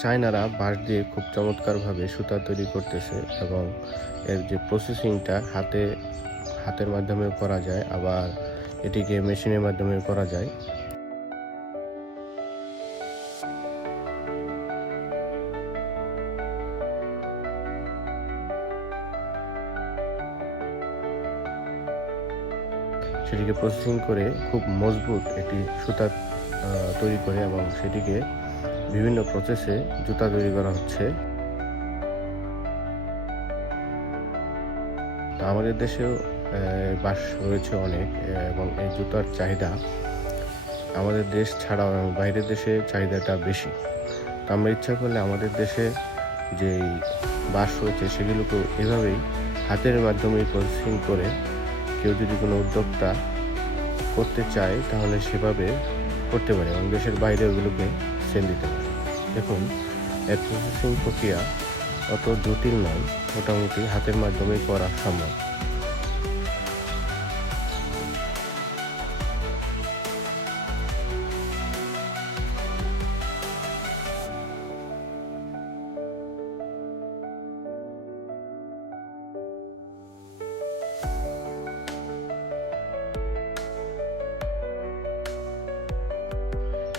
চায়নারা বাঁশ দিয়ে খুব চমৎকারভাবে সুতা তৈরি করতেছে এবং এর যে প্রসেসিংটা হাতের মাধ্যমেও করা যায়, আবার এটিকে মেশিনের মাধ্যমেও করা যায়। সেটিকে প্রসেসিং করে খুব মজবুত একটি সুতা তৈরি করে এবং সেটিকে বিভিন্ন প্রসেসে জুতা তৈরি করা হচ্ছে। তো আমাদের দেশেও বাঁশ রয়েছে অনেক, এবং এই জুতার চাহিদা আমাদের দেশ ছাড়াও এবং বাইরের দেশে চাহিদাটা বেশি। তো আমরা ইচ্ছা করলে আমাদের দেশে যেই বাঁশ রয়েছে সেগুলোকেও এভাবেই হাতের মাধ্যমে প্রসেসিং করে কেউ যদি কোনো উদ্যোক্তা করতে চায় তাহলে সেভাবে করতে পারে এবং দেশের বাইরে ওগুলোকে সেল দিতে পারে। দেখুন, এর প্রসেসিং প্রক্রিয়া অত জটিল নয়, মোটামুটি হাতের মাধ্যমেই করা সম্ভব।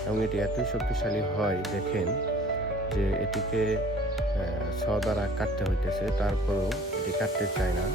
এবং এটি এতই শক্তিশালী হয়, দেখেন যে এটিকে ছ দ্বারা কাটতে হইতেছে, তারপরেও এটি কাটতে চায় না।